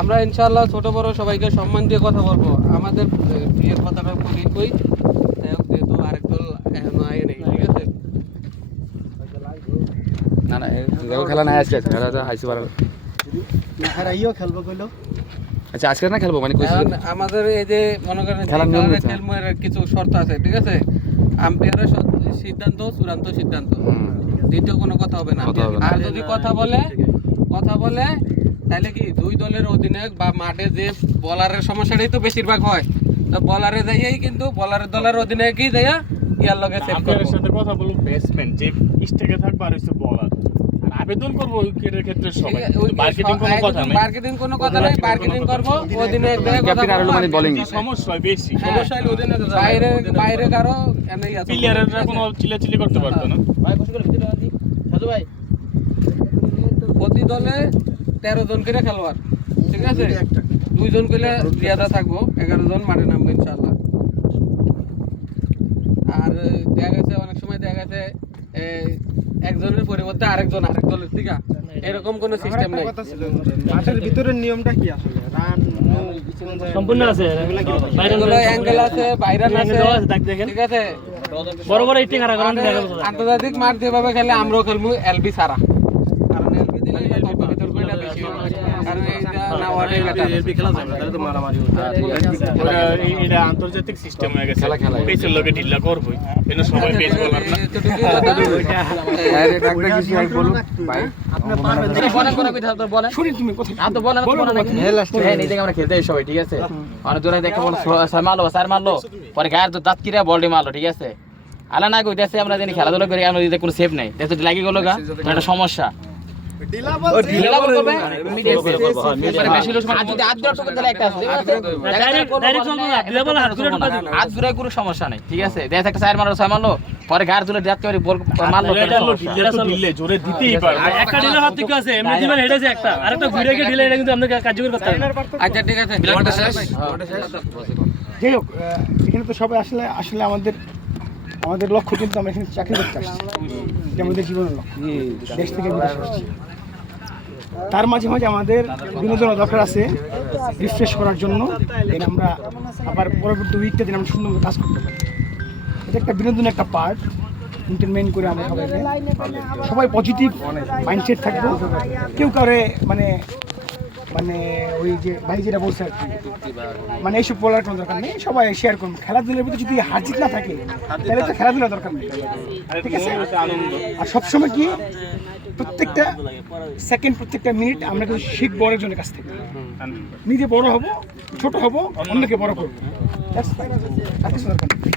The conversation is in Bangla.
আমরা ইনশাল্লাহ ছোট বড় সবাইকে সম্মান দিয়ে কথা বলব। আমাদের বিয়ের কথাটা বলি কই। যাই হোক যেহেতু আরেক দল এখনও আয় নেই ঠিক আছে? না না খেলা নাই আজকে খেলা তো আইসি পারবে হারাইও খেলব কইলো। আচ্ছা আজকে না খেলব? মানে আমাদের এই যে মনে করেন খেলার নিয়ম কিছু শর্ত আছে ঠিক আছে? আম্পায়ারের সিদ্ধান্ত চূড়ান্ত সিদ্ধান্ত। দ্বিতীয় কোনো কথা হবে না। কথা হবে না। আর যদি কথা বলে কথা বলে তাহলে কি দুই দলের অধিনায়ক বা মাঠে যে বলারের সমস্যাটাই তো বেশিরভাগ হয়। তো বলারে যাইয়াই কিন্তু বলারের দলের অধিনায়কই যাইয়া ইয়ার লগে সেভ করব। সাথে কথা বলব ব্যাটসম্যান যে স্টেকে থাকবে আর হচ্ছে বলার আর আবেদন করব উইকেটের ক্ষেত্রে সবাই মার্কেটিং কোনো কথা নেই। মার্কেটিং কোনো কথা নাই মার্কেটিং করব অধিনায়ক দিয়ে কথা ক্যাপ্টেন আর হলো মানে। বোলিং সমস্যা বেশি। সমস্যা হলে অধিনায়ক বাইরে বাইরে কারও এনে ইয়া চলবে না, প্লেয়ারেরা আছে? কোনো চিল্লাচিল্লি করতে পারতো না। প্রতি দলে তেরো জন করে খেলোয়াড় ঠিক আছে? দুইজন করে জিয়াদা থাকব এগারো জন মাঠে নামবো ইনশাল্লাহ আর দেখা গেছে অনেক সময় দেখা গেছে একজনের পরিবর্তে আরেকজন আরেক দলের ঠিক আছে? এরকম কোনো সিস্টেম নাই। মাঠের ভিতরের নিয়মটা কি আসলে? রান সম্পূর্ণ আছে এগুলো অ্যাঙ্গেল আছে বাইরান আছে ঠিক আছে? বড় বড় ইটিং আন্তর্জাতিক মাঠ যেভাবে খেলে আমরাও খেলব এলবি ছাড়া কারণ এলবি দিলে তর্ক বিতর্কটা বেশি হবে কারণ এইটা না ওয়ার্ডে এলবি খেলা যাবে তাহলে তো মারামারি ওরা এই- এটা আন্তর্জাতিক সিস্টেম হয়ে গেছে। পেসের লোকে ঢিল্লা করবোই কিন্তু সবাই পেস বলার না? নাকি হ্যাঁ খেলতে সবাই ঠিক আছে? অনেক জোরে দেখে বল ছয় মারলো চার মারলো। পরে গায়ের তো বলটি মারলো ঠিক আছে? আলা না কইতেছে আমরা জানি খেলাধুলা করি আমরা যদি কোনো সেফ নাই। দেখো লাগি গেলো গা একটা সমস্যা। পরে সমস্যা নাই। ঠিক আছে? দেখ একটা চার মারলো ছয় মারলো। তুলে দাঁত করে বল মারলো জোরে দিতেই পারবে। একটা ডিলের হাত থেকে আছে এমনি দিবেন হেডেছে একটা। আরেকটা ঘুরে গিয়ে এটা কিন্তু কার্যকর করতে হবে আচ্ছা ঠিক আছে যাই হোক এখানে তো সবাই আসলে আসলে আমাদের আমাদের লক্ষ্য কিন্তু আমরা এখানে চাকরি করতে আসছি। এটা আমাদের জীবনের লক্ষ্য দেশ থেকে বিদেশ আসছি তার মাঝে মাঝে আমাদের বিনোদন দরকার আছে রিফ্রেশ করার জন্য। যেন আমরা আবার পরবর্তী উইকটা দিন আমরা সুন্দর কাজ করতে পারি। এটা একটা বিনোদনের একটা পার্ট এন্টারটেনমেন্ট করে আমরা সবাইকে। সবাই পজিটিভ মাইন্ডসেট থাকব। কেউ কারে মানে মানে ওই যে ভাই যেটা বলছে আর কি মানে এইসব বলার কোনো দরকার নেই, সবাই শেয়ার করুন। খেলাধুলার ভিতরে যদি হার জিত না থাকে, তাহলে তো খেলাধুলার দরকার নেই। ঠিক আছে? আর সবসময় কি, প্রত্যেকটা সেকেন্ড প্রত্যেকটা মিনিট আমরা কিন্তু শিখব অনেকজনের কাছ থেকে। নিজে বড় হব, ছোট হব, অন্যকে বড় করব। আর কিছু দরকার নেই।